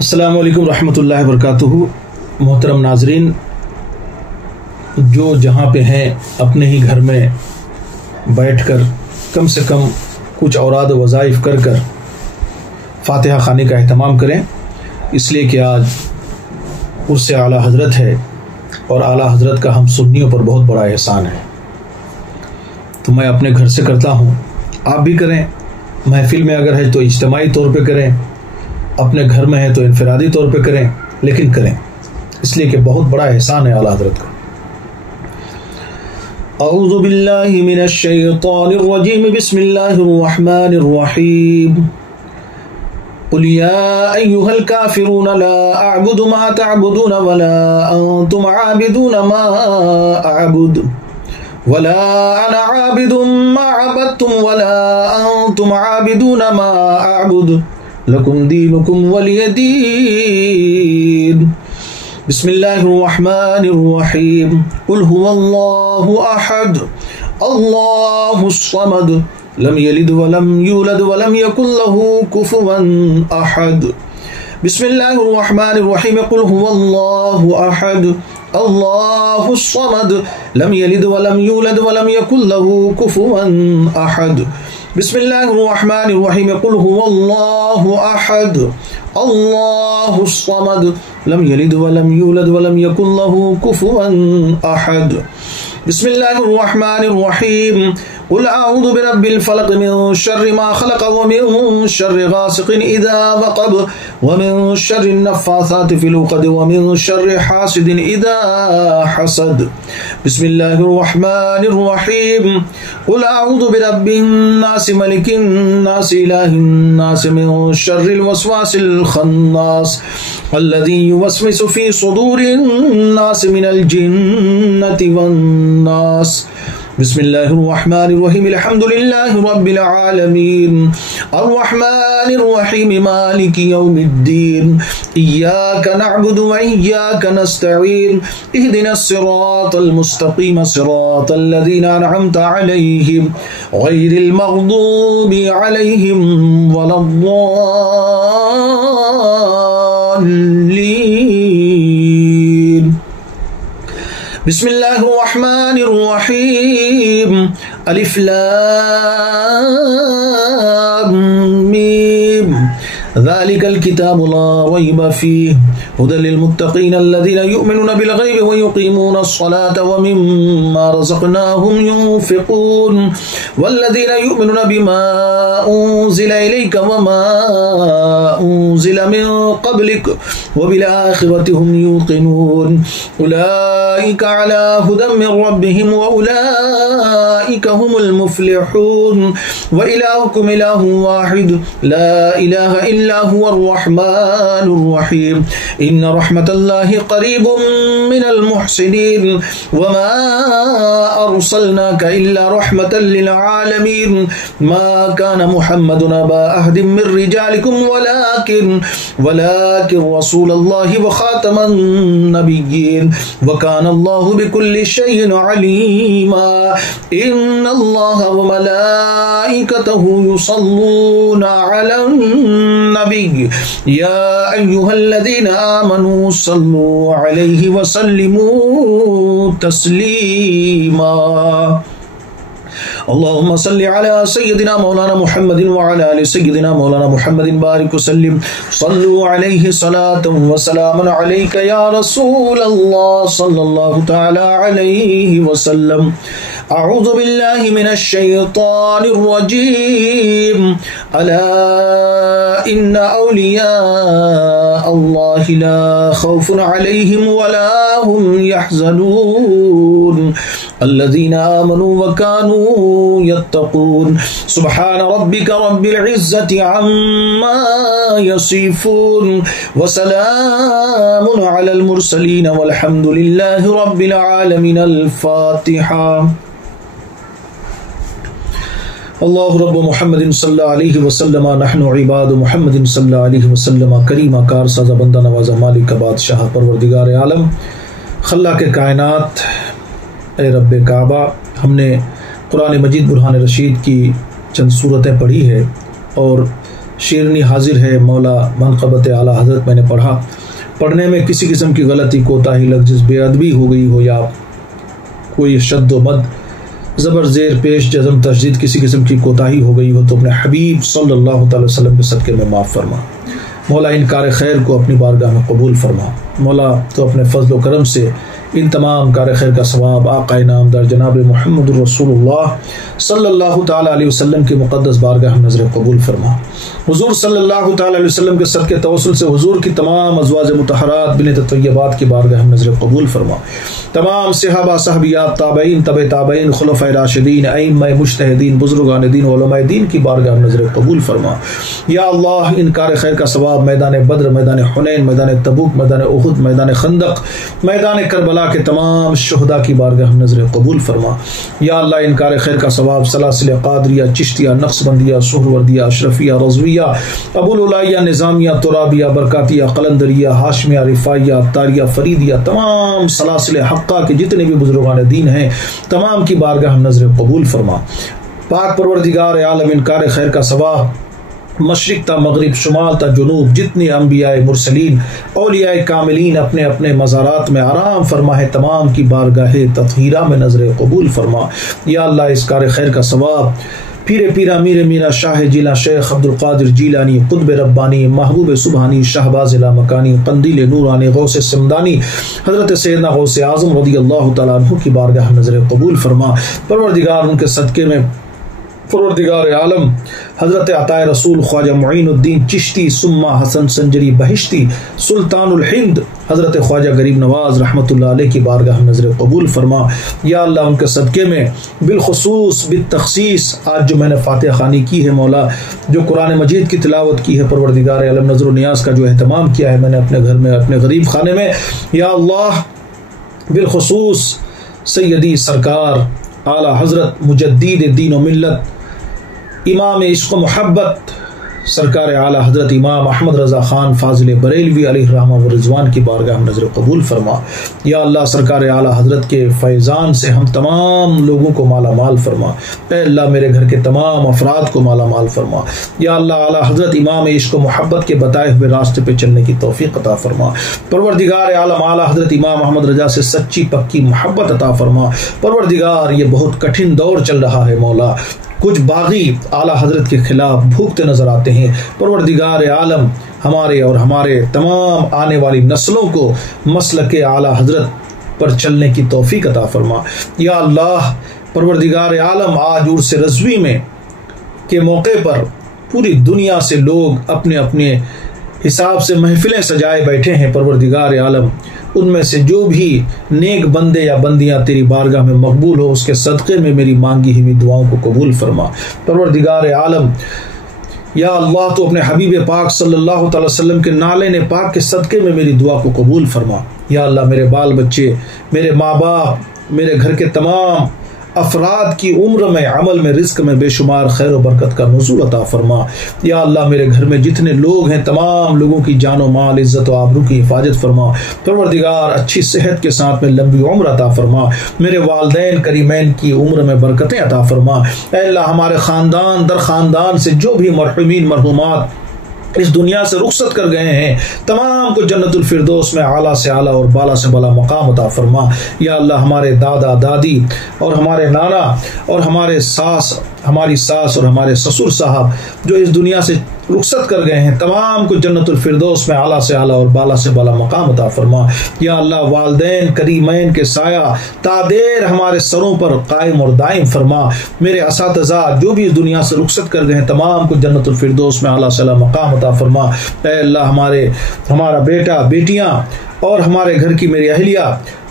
السلام علیکم ورحمۃ اللہ وبرکاتہ۔ محترم ناظرین، جو جہاں پہ ہیں اپنے ہی گھر میں بیٹھ کر کم سے کم کچھ اوراد و وظائف کر فاتحہ خوانی کا اہتمام کریں، اس لیے کہ آج عرس اعلیٰ حضرت ہے اور اعلیٰ حضرت کا ہم سنیوں پر بہت بڑا احسان ہے۔ تو میں اپنے گھر سے کرتا ہوں، آپ بھی کریں۔ محفل میں اگر ہے تو اجتماعی طور پہ کریں، اپنے گھر میں ہے تو انفرادی طور پہ کریں، لیکن کریں، اس لیے کہ بہت بڑا احسان ہے اعلیٰ حضرت کا۔ اعوذ باللہ من الشیطان الرجیم، بسم اللہ الرحمن الرحیم۔ قل یا ایہا الکافرون لا اعبد ما تعبدون ولا انتم عابدون ما اعبد ولا انا عابد ما عبدتم ولا انتم عابدون ما اعبد لکم دینکم ولی دین۔ بسم اللہ الرحمن الرحیم۔ قل هو اللہ احد اللہ الصمد لم یلد ولم یولد ولم یکن له کفوا احد۔ بسم اللہ الرحمن الرحیم۔ قل هو اللہ احد اللہ الصمد لم یلد ولم یولد ولم یکن له کفوا احد۔ بسم اللہ الرحمن الرحیم۔ قل هو اللہ احد اللہ الصمد لم یلد ولم یولد ولم یکن له کفوا احد۔ بسم اللہ الرحمن الرحیم۔ قل اعوذ برب الفلق من شر ما خلق ومن شر غاسق اذا وقب ومن شر النفاثات في العقد ومن شر حاسد اذا حسد۔ بسم اللہ الرحمن الرحیم۔ قل اعوذ برب الناس ملک الناس الہ الناس من شر الوسواس الخناس الذي يوسوس في صدور الناس من الجنة والناس۔ بسم اللہ الرحمن الرحیم۔ الحمد للہ رب العالمین الرحمن الرحیم مالک یوم الدین ایاک نعبد وإیاک نستعین اہدنا الصراط المستقیم صراط الذین انعمت علیہم غیر المغضوب علیہم ولا الضالین۔ بسم اللہ الرحمن الرحیم۔ الف لام میم ذلك الكتاب لا ريب فيه هدى للمتقين الذين يؤمنون بالغيب ويقيمون الصلاة ومما رزقناهم ينفقون والذين يؤمنون بما أنزل إليك وما أنزل من قبلك وبالآخرة هم يوقنون أولئك على هدى من ربهم وأولئك هم المفلحون وإلهكم إله واحد لا إله إلا هو الرحمن الرحيم إن رحمة الله قريب من المحسنين وما أرسلناك إلا رحمة للعالمين ما كان محمد أبا أحد من رجالكم ولكن رسول الله وخاتم النبيين وكان الله بكل شيء عليما إن الله وملائكته يصلون على النبي يا أيها الذين آمنوا صلوا عليه وسلموا تسليما اللهم صل على سيدنا مولانا محمد وعلى آل سيدنا مولانا محمد بارك وسلم صلوا عليه صلاة وسلام عليك يا رسول الله صلى الله تعالى عليه وسلم۔ اعوذ باللہ من الشیطان الرجیم۔ الا ان اولیاء اللہ لا خوف علیہم ولا هم يحزنون الذين آمنوا وكانوا يتقون سبحان ربك رب العزة عما يصفون وسلام على المرسلين والحمد لله رب العالمين۔ الفاتحة۔ اللہ رب محمد صلی اللہ علیہ وسلم نحن عباد محمد صلی اللہ علیہ وسلم کریم کار سازا بندہ نوازا مالک بادشاہ پروردگار عالم خلاق کائنات، اے رب کعبہ، ہم نے قرآن مجید برہان رشید کی چند صورتیں پڑھی ہے اور شیرنی حاضر ہے مولا منقبت اعلیٰ حضرت میں نے پڑھنے میں کسی قسم کی غلطی کوتاہی لفظ بے ادبی ہو گئی ہو یا کوئی شد و مد زبر زیر پیش جزم تشدید کسی قسم کی کوتاہی ہو گئی ہو تو اپنے حبیب صلی اللہ تعالی وسلم کے صدقے میں معاف فرما۔ مولا ان کار خیر کو اپنی بارگاہ میں قبول فرما۔ مولا تو اپنے فضل و کرم سے ان تمام کار خیر کا ثواب آقا نامدار جناب محمد الرسول اللہ صلی اللہ تعالی علیہ وسلم کی مقدس بارگاہ میں نظر قبول فرما۔ حضور صلی اللہ تعالی علیہ وسلم کے صدقے توسل سے حضور کی تمام ازواج مطہرات بنت طیبات کی بارگاہ میں نظر قبول فرما۔ تمام صحابہ صحابیات تابعین تبع تابعین خلفائے راشدین ائمہ مجتہدین بزرگان دین علماء دین کی بارگاہ میں نظر قبول فرما۔ یا اللہ ان کار خیر کا ثواب میدان بدر، میدان حنین، میدان تبوک، میدان احد، میدان خندق، میدان کربلا کے تمام شہداء کی بارگاہ میں نظر قبول فرما۔ یا اللہ ان کار خیر کا ثواب سلاسل قادریہ، چشتیہ، نقشبندیہ، سہروردیہ، اشرفیہ، رضویہ، ابوالعلائیہ، نظامیہ، ترابیہ، برکاتیہ، قلندریہ، ہاشمیہ، رفاعیہ، تاریہ، فریدیہ، تمام سلاسل حقہ کے جتنے بھی بزرگان دین ہیں تمام کی بارگاہ میں نظر قبول فرما۔ پاک پروردگار عالم ان کار خیر کا ثواب مشرق تا مغرب، شمال تا جنوب، جتنے انبیاء مرسلین اولیاء کاملین اپنے اپنے مزارات میں آرام فرما ہے تمام کی بارگاہ تطہیرہ میں نظر قبول فرما۔ یا اللہ اس کار خیر کا ثواب پیر پیرا میر میرا شاہ جیلا شیخ عبد القادر جیلانی قطب ربانی محبوب سبحانی شہباز لامکانی قندیل نورانی غوث سمدانی حضرت سیدنا غوث اعظم رضی اللہ تعالیٰ عنہ کی بارگاہ نظر قبول فرما۔ پروردگار ان کے صدقے میں پروردگار عالم حضرت عطا رسول خواجہ معین الدین چشتی سما حسن سنجری بہشتی سلطان الہند حضرت خواجہ غریب نواز رحمۃ اللہ علیہ کی بارگاہ نظر قبول فرما۔ یا اللہ ان کے صدقے میں بالخصوص بالتخصیص آج جو میں نے فاتحہ خوانی کی ہے مولا، جو قرآن مجید کی تلاوت کی ہے پروردگار عالم نظر و نیاز کا جو اہتمام کیا ہے میں نے اپنے گھر میں اپنے غریب خانے میں، یا اللہ بالخصوص سیدی سرکار اعلیٰ حضرت مجدد دین و ملت امام عشق و محبت سرکار اعلیٰ حضرت امام احمد رضا خان فاضل بریلوی علیہ رحمہ و رضوان کی بارگاہ میں نظر قبول فرما۔ یا اللہ سرکار اعلیٰ حضرت کے فیضان سے ہم تمام لوگوں کو مالا مال فرما۔ اے اللہ میرے گھر کے تمام افراد کو مالا مال فرما۔ یا اللہ اعلیٰ حضرت امام عشق و محبت کے بتائے ہوئے راستے پہ چلنے کی توفیق عطا فرما۔ پروردگار عالم اعلیٰ حضرت امام احمد رضا سے سچی پکی محبت عطا فرما۔ پروردگار یہ بہت کٹھن دور چل رہا ہے مولا، کچھ باغی اعلیٰ حضرت کے خلاف بھوکتے نظر آتے ہیں، پروردگار عالم ہمارے اور ہمارے تمام آنے والی نسلوں کو مسلک اعلیٰ حضرت پر چلنے کی توفیق عطا فرما۔ یا اللہ پروردگار عالم آج عرس رضوی میں کے موقع پر پوری دنیا سے لوگ اپنے اپنے حساب سے محفلیں سجائے بیٹھے ہیں، پروردگار عالم ان میں سے جو بھی نیک بندے یا بندیاں تیری بارگاہ میں مقبول ہو اس کے صدقے میں میری مانگی ہوئی دعاؤں کو قبول فرما۔ پروردگار عالم یا اللہ تو اپنے حبیب پاک صلی اللہ تعالی وسلم کے نالین پاک کے صدقے میں میری دعا کو قبول فرما۔ یا اللہ میرے بال بچے، میرے ماں باپ، میرے گھر کے تمام افراد کی عمر میں عمل میں رزق میں بے شمار خیر و برکت کا نزول عطا فرما۔ یا اللہ میرے گھر میں جتنے لوگ ہیں تمام لوگوں کی جان و مال عزت و آبرو کی حفاظت فرما۔ پروردگار اچھی صحت کے ساتھ میں لمبی عمر عطا فرما۔ میرے والدین کریمین کی عمر میں برکتیں عطا فرما۔ اے اللہ ہمارے خاندان در خاندان سے جو بھی مرحومین مرحومات اس دنیا سے رخصت کر گئے ہیں تمام کو جنت الفردوس میں اعلیٰ سے اعلیٰ اور بالا سے بالا مقام عطا فرما۔ یا اللہ ہمارے دادا دادی اور ہمارے نانا اور ہماری ساس اور ہمارے سسر صاحب جو اس دنیا سے رخصت کر گئے ہیں تمام کو جنت الفردوس میں اعلیٰ سے اعلیٰ اور بالا سے بالا مقام عطا فرما۔ یا اللہ والدین کریمین کے سایہ تادیر ہمارے سروں پر قائم اور دائم فرما۔ میرے اساتذہ جو بھی اس دنیا سے رخصت کر گئے ہیں تمام کو جنت الفردوس میں اعلیٰ سے اعلیٰ مقام عطا فرما۔ اے اللہ ہمارا بیٹا بیٹیاں اور ہمارے گھر کی میری اہلیہ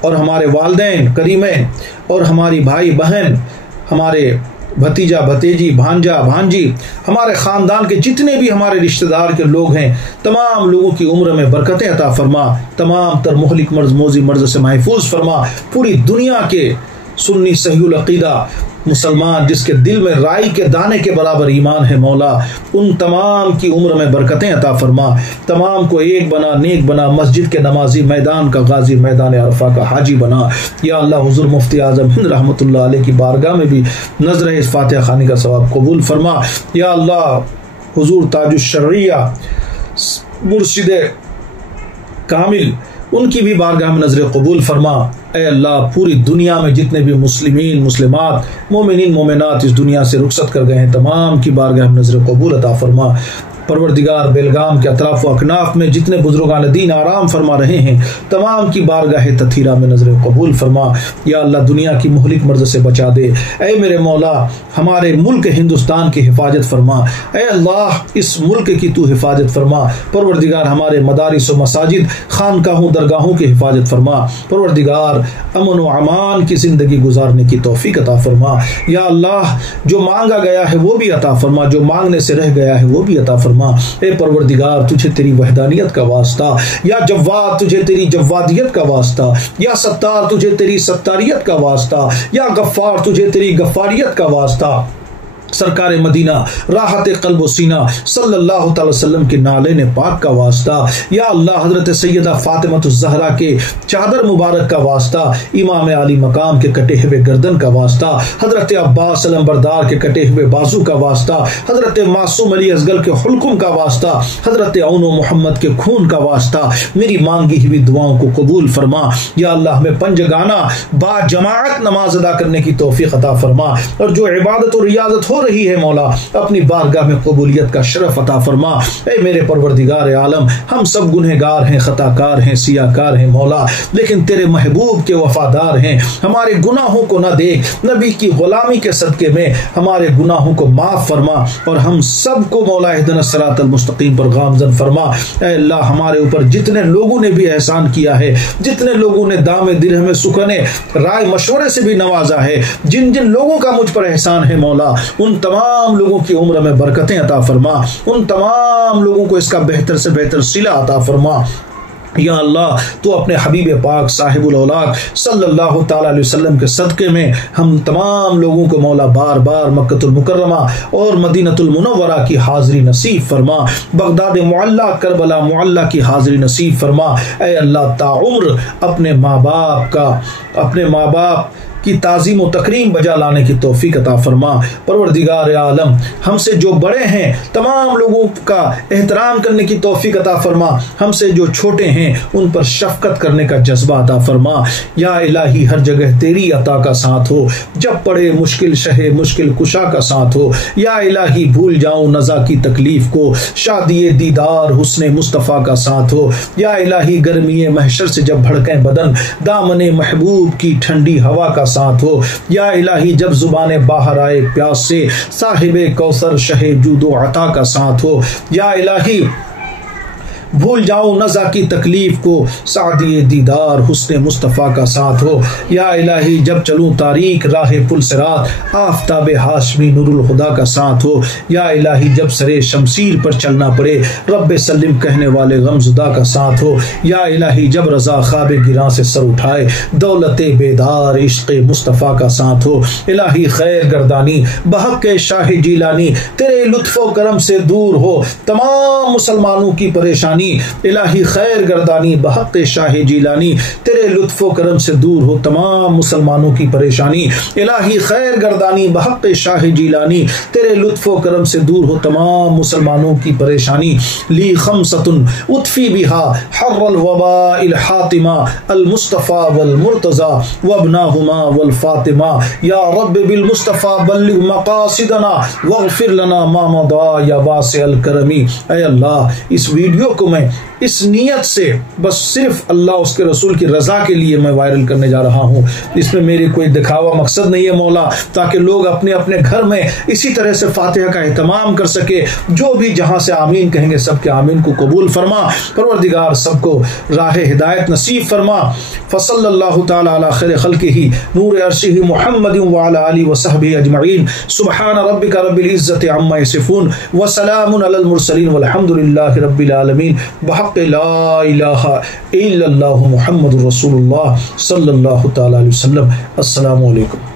اور ہمارے والدین کریمین اور ہماری بھائی بہن، ہمارے بھتیجا بھتیجی بھانجا بھانجی، ہمارے خاندان کے جتنے بھی ہمارے رشتہ دار کے لوگ ہیں تمام لوگوں کی عمر میں برکتیں عطا فرما، تمام تر مہلک مرض موذی مرض سے محفوظ فرما۔ پوری دنیا کے سنی صحیح العقیدہ مسلمان جس کے دل میں رائی کے دانے کے برابر ایمان ہے مولا ان تمام کی عمر میں برکتیں عطا فرما۔ تمام کو ایک بنا، نیک بنا، مسجد کے نمازی، میدان کا غازی، میدان عرفہ کا حاجی بنا۔ یا اللہ حضور مفتی اعظم ہند رحمۃ اللہ علیہ کی بارگاہ میں بھی نظر اس فاتحہ خوانی کا ثواب قبول فرما۔ یا اللہ حضور تاج الشرعیہ مرشد کامل ان کی بھی بارگاہ میں نظر قبول فرما۔ اے اللہ پوری دنیا میں جتنے بھی مسلمین مسلمات مومنین مومنات اس دنیا سے رخصت کر گئے ہیں تمام کی بارگاہ میں نظر قبول عطا فرما۔ پروردگار بیلگام کے اطراف و اکناف میں جتنے بزرگان دین آرام فرما رہے ہیں تمام کی بارگاہ تطہیرہ میں نظر قبول فرما۔ یا اللہ دنیا کی مہلک مرض سے بچا دے۔ اے میرے مولا ہمارے ملک ہندوستان کی حفاظت فرما۔ اے اللہ اس ملک کی تو حفاظت فرما۔ پروردگار ہمارے مدارس و مساجد خانقاہوں درگاہوں کی حفاظت فرما۔ پروردگار امن و امان کی زندگی گزارنے کی توفیق عطا فرما۔ یا اللہ جو مانگا گیا ہے وہ بھی عطا فرما، جو مانگنے سے رہ گیا ہے وہ بھی عطا فرما۔ اے پروردگار تجھے تیری وحدانیت کا واسطہ، یا جواد تجھے تیری جوادیت کا واسطہ، یا ستار تجھے تیری ستاریت کا واسطہ، یا غفار تجھے تیری غفاریت کا واسطہ۔ سرکار مدینہ راحت قلب و سینہ صلی اللہ تعالی وسلم کے نالین پاک کا واسطہ، یا اللہ حضرت سیدہ فاطمہ الزہرا کے چادر مبارک کا واسطہ، امام علی مقام کے کٹے ہوئے گردن کا واسطہ، حضرت عباس علم بردار کے کٹے ہوئے بازو کا واسطہ، حضرت معصوم علی اصغر کے حلقم کا واسطہ، حضرت اون و محمد کے خون کا واسطہ، میری مانگی ہوئی دعاؤں کو قبول فرما۔ یا اللہ ہمیں پنجگانہ با جماعت نماز ادا کرنے کی توفیق عطا فرما، اور جو عبادت و ریاضت ہو رہی ہے مولا اپنی بارگاہ میں قبولیت کا شرف عطا فرما۔ اے میرے پروردگار عالم ہم سب گنہگار ہیں، خطا کار ہیں، سیاہ کار ہیں مولا، لیکن تیرے محبوب کے وفادار ہیں۔ ہمارے گناہوں کو نہ دیکھ، نبی کی غلامی کے صدقے میں ہمارے گناہوں کو معاف فرما، اور ہم سب کو مولا اہدنا الصراط المستقیم پر گامزن فرما۔ اے اللہ ہمارے اوپر جتنے لوگوں نے بھی احسان کیا ہے، جتنے لوگوں نے دام دل ہمیں سکنے رائے مشورے سے بھی نوازا ہے، جن جن لوگوں کا مجھ پر احسان ہے مولا ان تمام لوگوں کی عمر میں برکتیں عطا فرما، ان تمام لوگوں کو اس کا بہتر سے بہتر صلہ عطا فرما۔ یا اللہ تو اپنے حبیب پاک صاحب الاولاق صلی اللہ تعالی علیہ وسلم کے صدقے میں ہم تمام لوگوں کو مولا بار بار مکۃ المکرمہ اور مدینۃ المنورہ کی حاضری نصیب فرما، بغداد معلی کربلا معلی کی حاضری نصیب فرما۔ اے اللہ تا عمر اپنے ماں باپ کی تعظیم و تکریم بجا لانے کی توفیق عطا فرما۔ پروردگار عالم ہم سے جو بڑے ہیں تمام لوگوں کا احترام کرنے کی توفیق عطا فرما، ہم سے جو چھوٹے ہیں ان پر شفقت کرنے کا جذبہ عطا فرما۔ یا الہی ہر جگہ تیری عطا کا ساتھ ہو، جب پڑے مشکل شہ مشکل کشا کا ساتھ ہو۔ یا الہی بھول جاؤں نزا کی تکلیف کو، شادی دیدار حسن مصطفیٰ کا ساتھ ہو۔ یا الہی گرمی محشر سے جب بھڑکیں بدن، دامن محبوب کی ٹھنڈی ہوا کا ساتھ ہو۔ یا الہی جب زبان باہر آئے پیاس سے، صاحب کوثر شہ جود و عطا کا ساتھ ہو۔ یا الہی بھول جاؤں نزا کی تکلیف کو، سعدی دیدار حسن مصطفیٰ کا ساتھ ہو۔ یا الہی جب چلوں تاریک راہ پل صراط، آفتاب ہاشمی نور الہدا کا ساتھ ہو۔ یا الہی جب سرے شمشیر پر چلنا پڑے، رب سلم کہنے والے غمزدہ کا ساتھ ہو۔ یا الہی جب رضا خواب گراں سے سر اٹھائے، دولت بیدار عشق مصطفیٰ کا ساتھ ہو۔ الہی خیر گردانی بحق شاہ جیلانی، تیرے لطف و کرم سے دور ہو تمام مسلمانوں کی پریشانی۔ الہی خیر گردانی بحق شاہ جیلانی، تیرے لطف و کرم سے دور ہو تمام مسلمانوں کی پریشانی۔ الہی خیر گردانی بحق شاہ جیلانی، تیرے لطف و کرم سے دور ہو تمام مسلمانوں کی پریشانی۔ لی خمسۃ اطفی بہا حر الوباء الحاطمہ، المصطفیٰ والمرتضی وابناہما والفاطمہ۔ یا رب بالمصطفیٰ بلغ مقاصدنا واغفر لنا ما مضى یا واسع الکرم۔ اے اللہ اس ویڈیو کو میں اس نیت سے بس صرف اللہ اس کے رسول کی رضا کے لیے میں وائرل کرنے جا رہا ہوں، اس میں میری کوئی دکھاوا مقصد نہیں ہے مولا، تاکہ لوگ اپنے اپنے گھر میں اسی طرح سے فاتحہ کا اہتمام کر سکے۔ جو بھی جہاں سے آمین کہیں گے سب کے آمین کو قبول فرما۔ پروردگار سب کو راہ ہدایت نصیب فرما۔ فصلی اللہ تعالی علی خیر خلقہ نور عرشہ محمد وعلی آلہ وصحبہ اجمعین۔ سبحان ربک رب العزۃ عما یصفون وسلام علی المرسلین والحمد للہ رب العالمین بحق لا الہ الا اللہ محمد رسول اللہ صلی اللہ تعالی علیہ وسلم۔ السلام علیکم۔